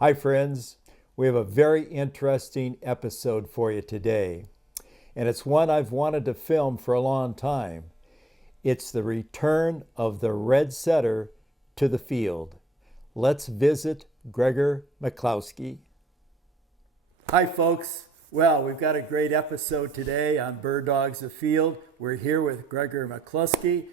Hi, friends. We have a very interesting episode for you today, and it's one I've wanted to film for a long time. It's the return of the red setter to the field. Let's visit Gregor McCluskey. Hi, folks. Well, we've got a great episode today on Dogs Afield. We're here with Gregor McCluskey.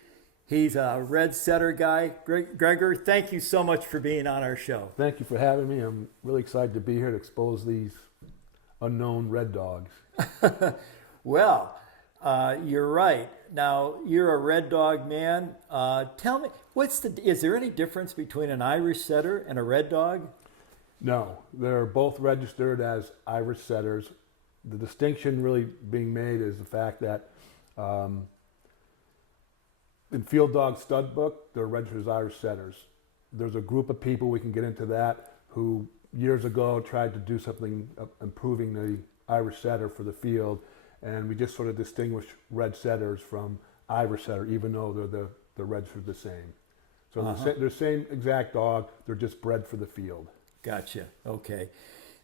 He's a red setter guy. Gregor, thank you so much for being on our show. Thank you for having me. I'm really excited to be here to expose these unknown red dogs. Well, you're right. Now, you're a red dog man. Tell me, is there any difference between an Irish setter and a red dog? No, they're both registered as Irish setters. The distinction really being made is the fact that in Field Dog Stud Book, they're registered as Irish setters. There's a group of people, we can get into that, who years ago tried to do something improving the Irish setter for the field, and we just sort of distinguish red setters from Irish setter, even though they're registered the same. So they're the same exact dog, they're just bred for the field. Gotcha. Okay.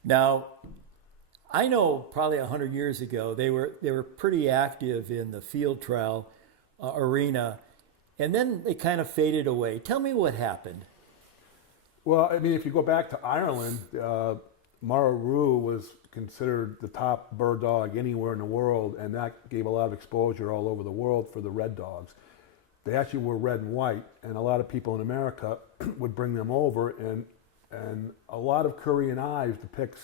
Now, I know probably 100 years ago they were pretty active in the field trial arena, and then they kind of faded away. Tell me what happened. Well, I mean, if you go back to Ireland, Marlborough was considered the top bird dog anywhere in the world, and that gave a lot of exposure all over the world for the red dogs. They actually were red and white, and a lot of people in America would bring them over, and a lot of Korean Eyes depicts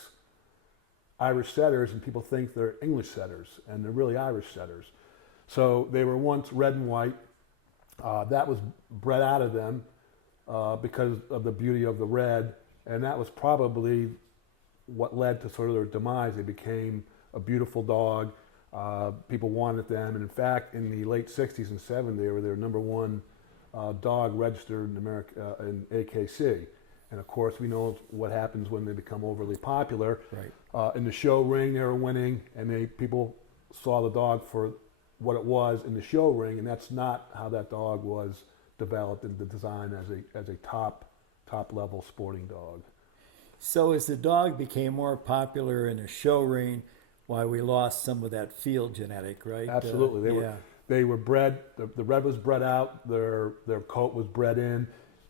Irish setters, and people think they're English setters, and they're really Irish setters. So they were once red and white. That was bred out of them because of the beauty of the red, and that was probably what led to sort of their demise. They became a beautiful dog. People wanted them, and in fact, in the late 60s and 70s, they were their number one dog registered in America in AKC. And of course, we know what happens when they become overly popular. Right. In the show ring, they were winning, and people saw the dog for what it was in the show ring, and that's not how that dog was developed and designed as a top level sporting dog. So as the dog became more popular in the show ring, why we lost some of that field genetic, right? Absolutely, they were bred. The red was bred out. Their coat was bred in.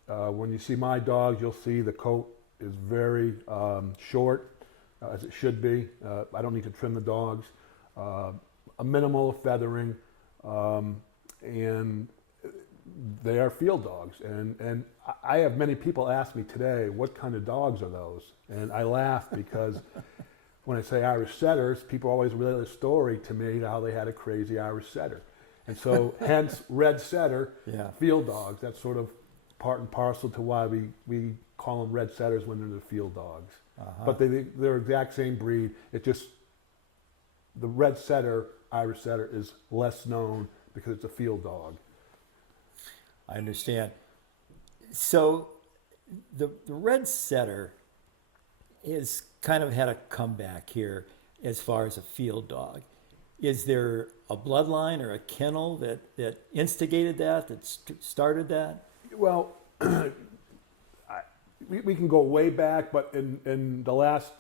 When you see my dogs, you'll see the coat is very short, as it should be. I don't need to trim the dogs. A minimal feathering, and they are field dogs. And I have many people ask me today, what kind of dogs are those? And I laugh because when I say Irish setters, people always relate a story to me how they had a crazy Irish setter. And so hence red setter, field dogs. That's sort of part and parcel to why we call them red setters when they're the field dogs. But they're exact same breed. It just, the red setter, Irish setter, is less known because it's a field dog. I understand. So the red setter is kind of had a comeback here as far as a field dog. Is there a bloodline or a kennel that instigated that started that? Well, we can go way back, but in the last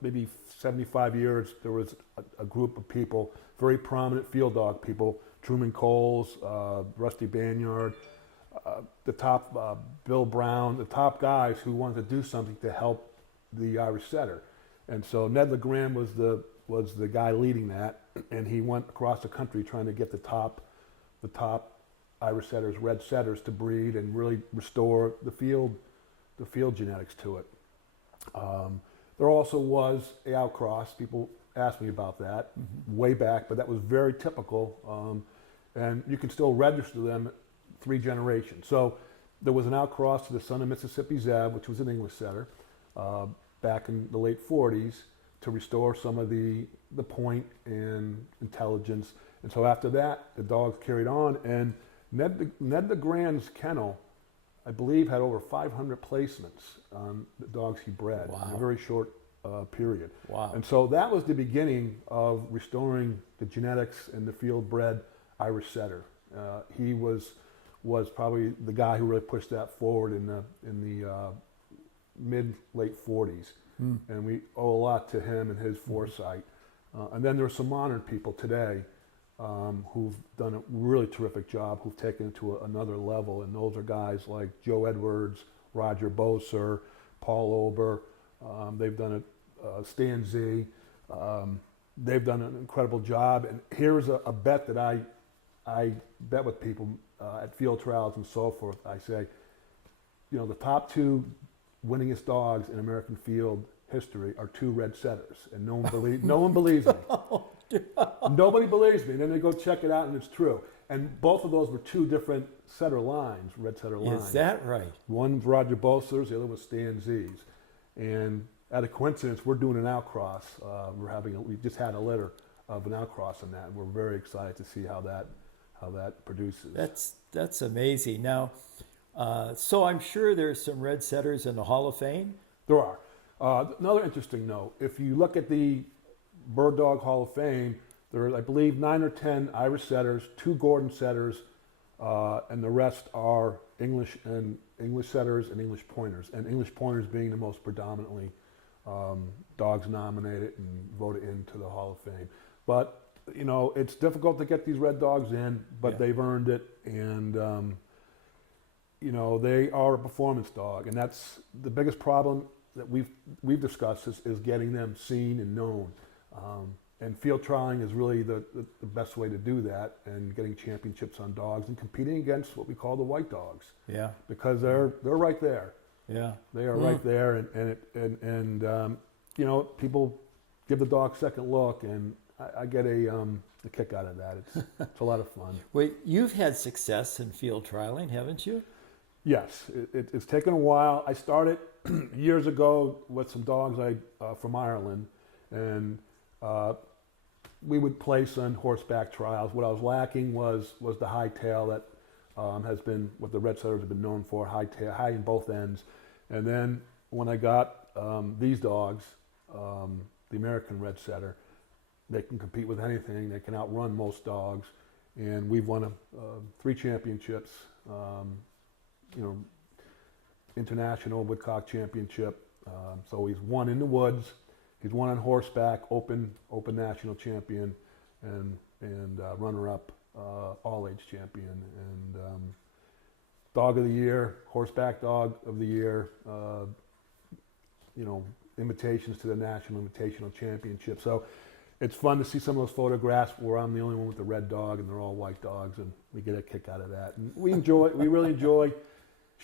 maybe 75 years, there was a group of people, very prominent field dog people, Truman Coles, Rusty Banyard, the top Bill Brown, the top guys who wanted to do something to help the Irish setter. And so Ned LeGrand was the guy leading that, and he went across the country trying to get the top Irish setters, red setters, to breed and really restore the field genetics to it. There also was a outcross. People asked me about that way back, but that was very typical. And you can still register them 3 generations. So there was an outcross to the son of Mississippi Zeb, which was an English setter, back in the late 40s to restore some of the point and intelligence. And so after that, the dogs carried on, and Ned LeGrand's kennel, I believe, had over 500 placements on the dogs he bred in a very short period. Wow. And so that was the beginning of restoring the genetics and the field-bred Irish setter. He was probably the guy who really pushed that forward in the mid-late 40s. And we owe a lot to him and his foresight. And then there's some modern people today who've done a really terrific job, who've taken it to another level. And those are guys like Joe Edwards, Roger Boser, Paul Ober. They've done it, Stan Z. They've done an incredible job. And here's a bet that I bet with people at field trials and so forth. I say, you know, the top two winningest dogs in American field history are two red setters, and no one believes me. Nobody believes me. And then they go check it out, and it's true. And both of those were two different setter lines, red setter lines. Is that right? One's Roger Boser's, the other was Stan Z's. And at a coincidence, we're doing an outcross. We just had a litter of an outcross on that, and we're very excited to see how that produces. That's amazing. Now, so I'm sure there's some red setters in the Hall of Fame. There are. Another interesting note, if you look at the Bird Dog Hall of Fame, there are, I believe, 9 or 10 Irish setters, 2 Gordon setters, and the rest are English setters and English pointers. And English pointers being the most predominantly dogs nominated and voted into the Hall of Fame. But, you know, it's difficult to get these red dogs in, but they've earned it. And, you know, they are a performance dog. And that's the biggest problem that we've discussed is getting them seen and known. And field trialing is really the best way to do that, and getting championships on dogs and competing against what we call the white dogs. Yeah. Because they're right there. Yeah. They are right there, and you know, people give the dog second look, and I get a kick out of that. It's a lot of fun. Well, you've had success in field trialing, haven't you? Yes, it's taken a while. I started years ago with some dogs from Ireland, and we would place on horseback trials. What I was lacking was the high tail that has been what the red setters have been known for, high tail, high in both ends. And then when I got these dogs, the American red setter, they can compete with anything. They can outrun most dogs, and we've won 3 championships. You know, international woodcock championship. So he's won in the woods. He's won on horseback, open national champion, and runner-up all-age champion, and dog of the year, horseback dog of the year. You know, invitations to the national invitational championship. So it's fun to see some of those photographs where I'm the only one with the red dog, and they're all white dogs, and we get a kick out of that. And we really enjoy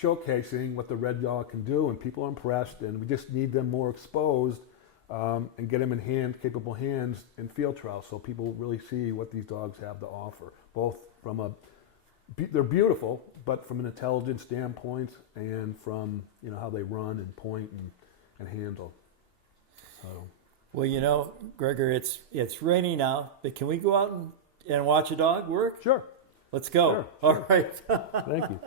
showcasing what the red dog can do, and people are impressed, and we just need them more exposed and get them in capable hands in field trials, so people really see what these dogs have to offer, both from they're beautiful, but from an intelligence standpoint, and from, you know, how they run and point and handle. So. Well, you know, Gregor, it's raining out, but can we go out and watch a dog work? Sure. Let's go. Sure. All right. Thank you.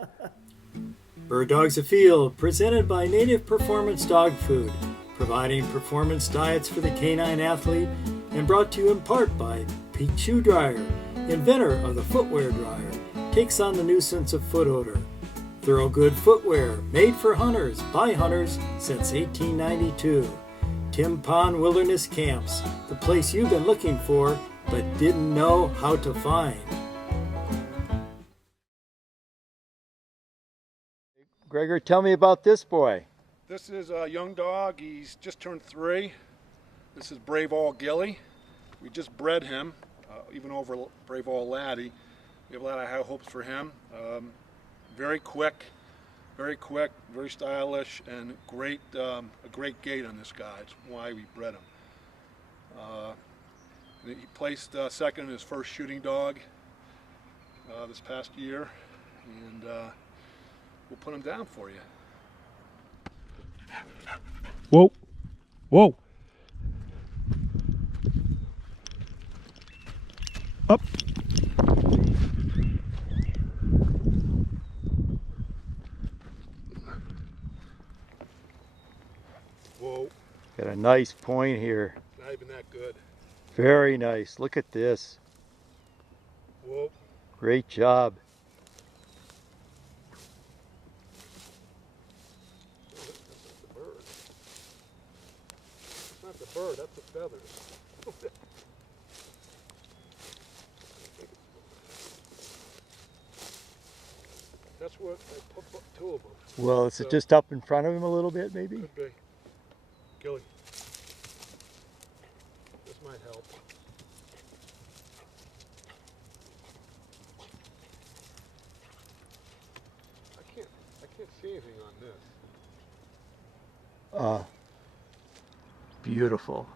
Bird Dogs Afield, presented by Native Performance Dog Food, providing performance diets for the canine athlete, and brought to you in part by Pete Shoe Dryer, inventor of the footwear dryer, takes on the nuisance of foot odor. Thoroughgood footwear, made for hunters, by hunters since 1892. Tim Pond Wilderness Camps, the place you've been looking for but didn't know how to find. Gregor, tell me about this boy. This is a young dog. He's just turned 3. This is Braeval Gilly. We just bred him, even over Braeval Laddie. We have a lot of high hopes for him. Very quick, very stylish, and a great gait on this guy. It's why we bred him. He placed second in his first shooting dog this past year, and we'll put him down for you. Whoa. Whoa. Up. Whoa. Got a nice point here. Not even that good. Very nice. Look at this. Whoa. Great job. That's the bird. bird, that's the feathers. That's what I put two of them. Well, is it just up in front of him a little bit, maybe? Could be. Gilly. This might help. I can't see anything on this. Beautiful.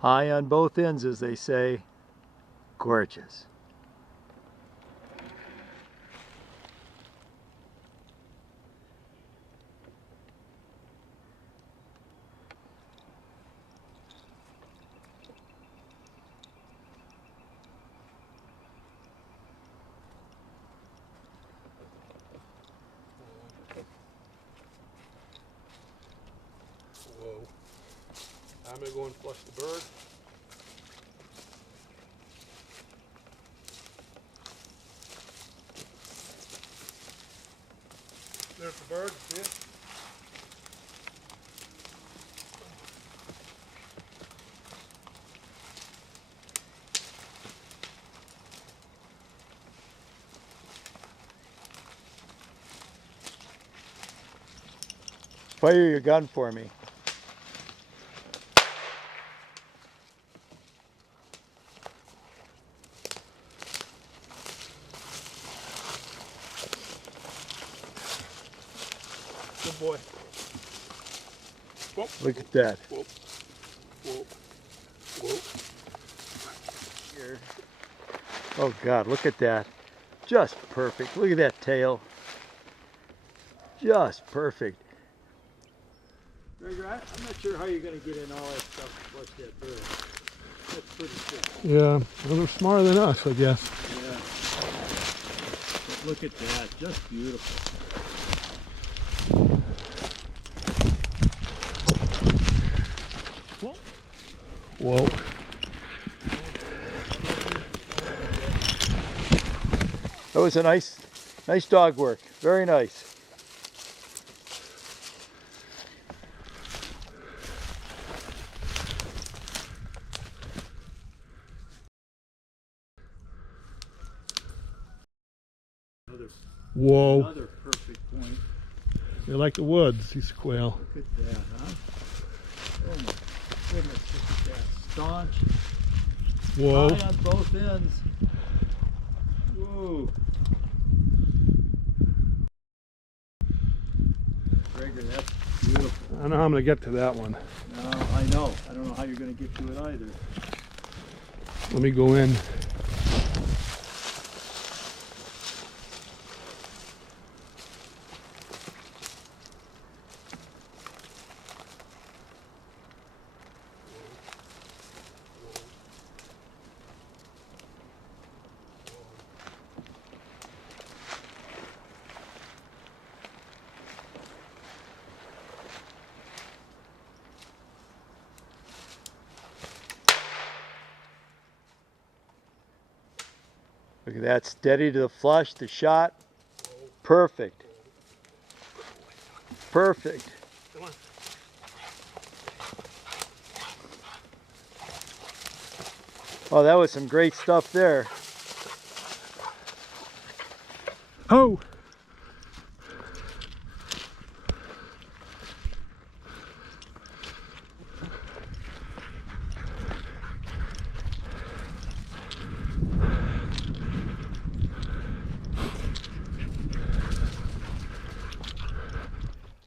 High on both ends, as they say. Gorgeous. Whoa. I'm going to go and flush the bird. There's the bird, see it? Fire your gun for me. Good boy. Whoa. Look at that. Whoa. Whoa. Whoa. Here. Oh God, look at that. Just perfect. Look at that tail. Just perfect. Gregor, I'm not sure how you're going to get in all that stuff to flush that bird. That's pretty simple. Yeah, well, they're smarter than us, I guess. Yeah. But look at that. Just beautiful. Whoa. That was a nice dog work. Very nice. Whoa. Another perfect point. They like the woods, these quail. Look at that, huh? Oh my goodness, look at that. Staunch. Whoa. High on both ends. Whoa. Gregor, that's beautiful. I don't know how I'm going to get to that one. No, I know. I don't know how you're going to get to it either. Let me go in. Look at that, steady to the flush, the shot. Perfect. Perfect. Come on. Oh, that was some great stuff there. Oh!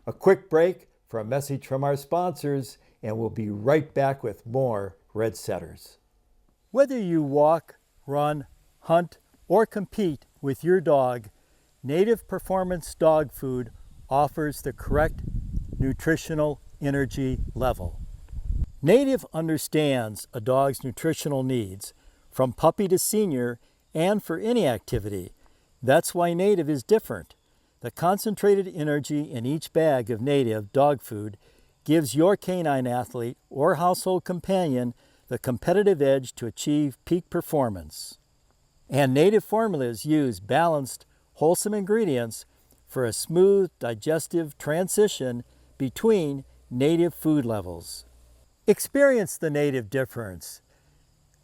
A quick break for a message from our sponsors, and we'll be right back with more Red Setters. Whether you walk, run, hunt, or compete with your dog, Native Performance Dog Food offers the correct nutritional energy level. Native understands a dog's nutritional needs, from puppy to senior, and for any activity. That's why Native is different. The concentrated energy in each bag of Native dog food gives your canine athlete or household companion the competitive edge to achieve peak performance. And Native formulas use balanced, wholesome ingredients for a smooth digestive transition between Native food levels. Experience the native difference.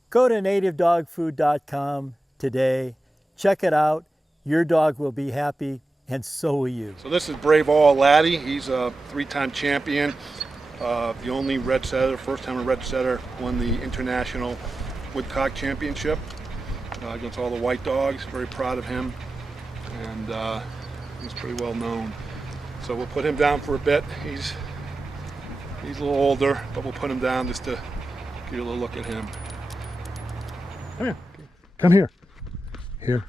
Go to nativedogfood.com today. Check it out. Your dog will be happy, and so will you. So this is Braeval Laddie. He's a 3-time champion. The only red setter, first time a red setter won the International Woodcock Championship against all the white dogs. Very proud of him, and he's pretty well known. So we'll put him down for a bit. He's a little older, but we'll put him down just to give you a little look at him. Come here. Come here. Here.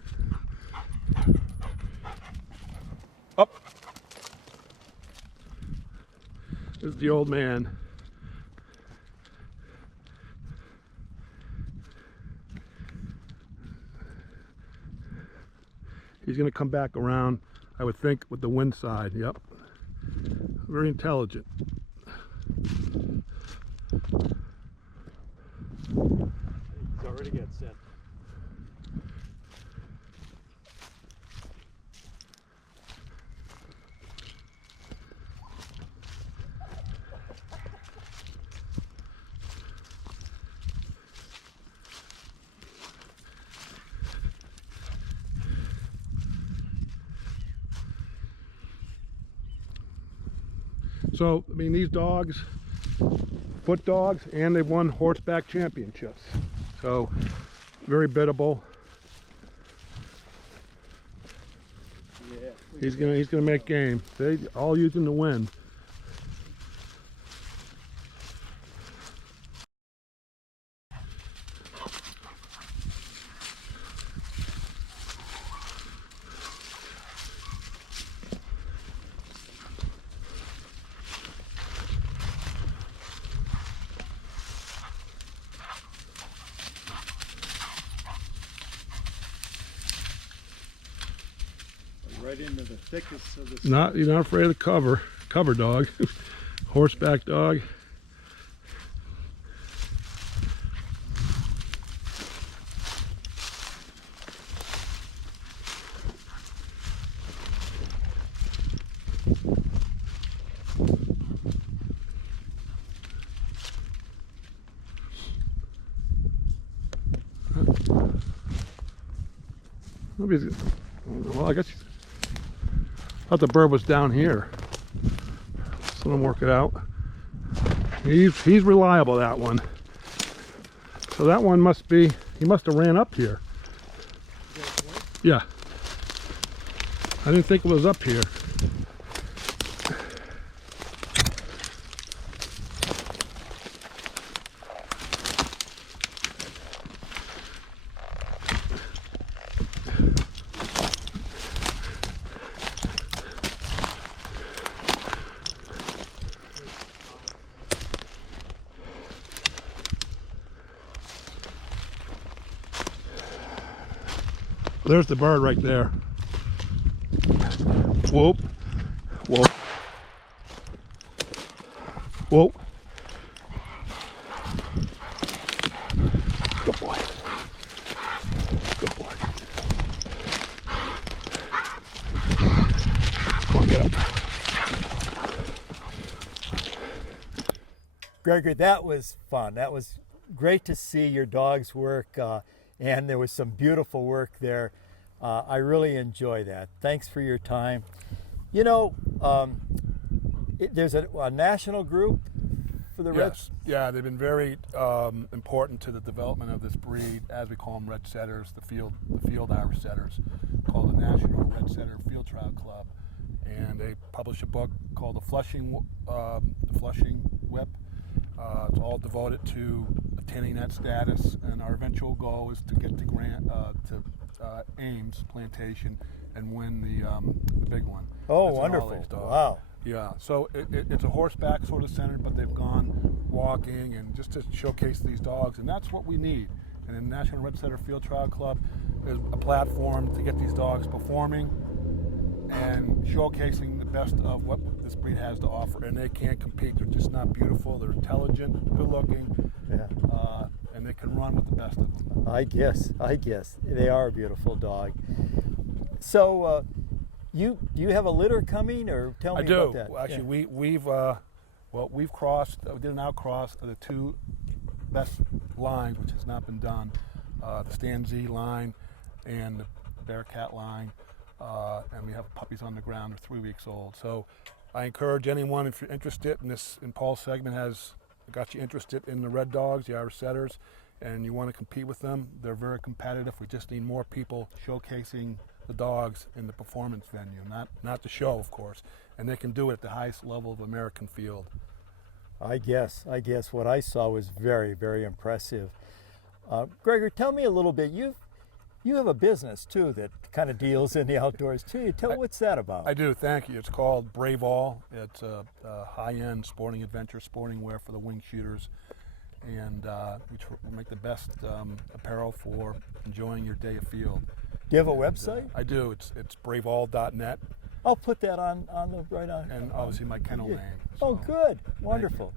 Up. This is the old man. He's going to come back around, I would think, with the wind side. Yep. Very intelligent. He's already got set. So, I mean, these dogs, foot dogs, and they've won horseback championships. So, very biddable. Yeah. He's gonna make game. They all using the wind. Right into the thickest of the... You're not afraid of the cover dog, horseback dog. Well, I guess I thought the bird was down here. So let him work it out. He's reliable, that one. So that one must be, he must have ran up here. Yeah. I didn't think it was up here. There's the bird right there. Whoop. Whoop. Whoop. Good boy. Good boy. Come on, get up. Gregor, that was fun. That was great to see your dog's work, and there was some beautiful work there. I really enjoy that. Thanks for your time. You know, there's a national group for the Reds. Yeah, they've been very important to the development of this breed, as we call them, red setters, the field Irish setters, called the National Red Setter Field Trial Club, and they publish a book called the Flushing Whip. It's all devoted to attaining that status, and our eventual goal is to get to Ames Plantation and win the big one. Oh, That's wonderful. Wow. Yeah, so it's a horseback sort of center, but they've gone walking and just to showcase these dogs, and that's what we need. And the National Red Setter Field Trial Club is a platform to get these dogs performing and showcasing the best of what this breed has to offer. And they can't compete. They're just not beautiful. They're intelligent, good looking, Yeah. and they can run with the best of them. I guess they are a beautiful dog. So, you have a litter coming, or tell me about that? Well, actually, Yeah. we've Well, we did an outcross of the two best lines, which has not been done, the Stan Z line and the Bearcat line, and we have puppies on the ground. They're 3 weeks old. So I encourage anyone, if you're interested in this, in Paul's segment has got you interested in the red dogs, the Irish setters, and you want to compete with them. They're very competitive. We just need more people showcasing the dogs in the performance venue, not the show, of course. And they can do it at the highest level of American field. I guess what I saw was very, very impressive. Gregor, tell me a little bit. You have a business too that kind of deals in the outdoors too. What's that about? I do, thank you. It's called Braeval. It's a high-end sporting adventure, sporting wear for the wing shooters. And we make the best apparel for enjoying your day afield. Do you have a website? I do. It's braeval.net. I'll put that on the right on. And obviously my kennel name. Oh, good, wonderful.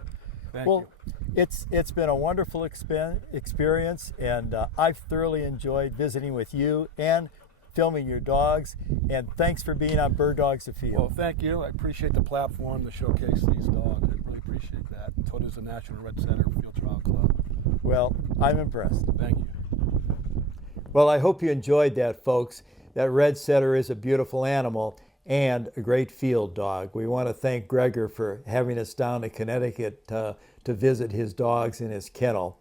Thank you. It's been a wonderful experience, and I've thoroughly enjoyed visiting with you and filming your dogs. And thanks for being on Dogs Afield. Well, thank you. I appreciate the platform to showcase these dogs. I really appreciate that. And so does the National Red Setter Field Trial Club. Well, I'm impressed. Thank you. Well, I hope you enjoyed that, folks. That red setter is a beautiful animal and a great field dog. We want to thank Gregor for having us down to Connecticut to visit his dogs in his kennel.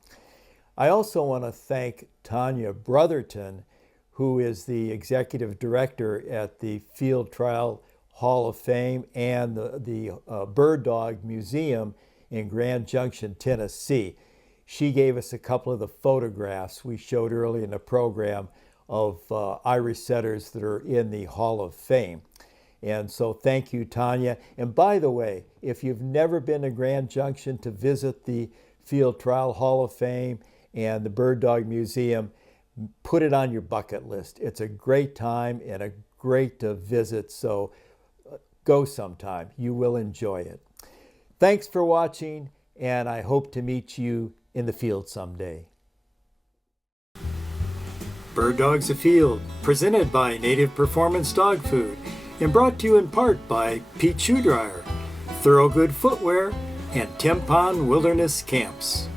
I also want to thank Tanya Brotherton, who is the executive director at the Field Trial Hall of Fame and the Bird Dog Museum in Grand Junction, Tennessee. She gave us a couple of the photographs we showed early in the program of Irish setters that are in the Hall of Fame. And so thank you, Tanya. And by the way, if you've never been to Grand Junction to visit the Field Trial Hall of Fame and the Bird Dog Museum, put it on your bucket list. It's a great time and a great visit, so go sometime. You will enjoy it. Thanks for watching, and I hope to meet you in the field someday. Bird Dogs Afield, presented by Native Performance Dog Food, and brought to you in part by Pete Shoe Dryer, Thorogood Footwear, and Tempon Wilderness Camps.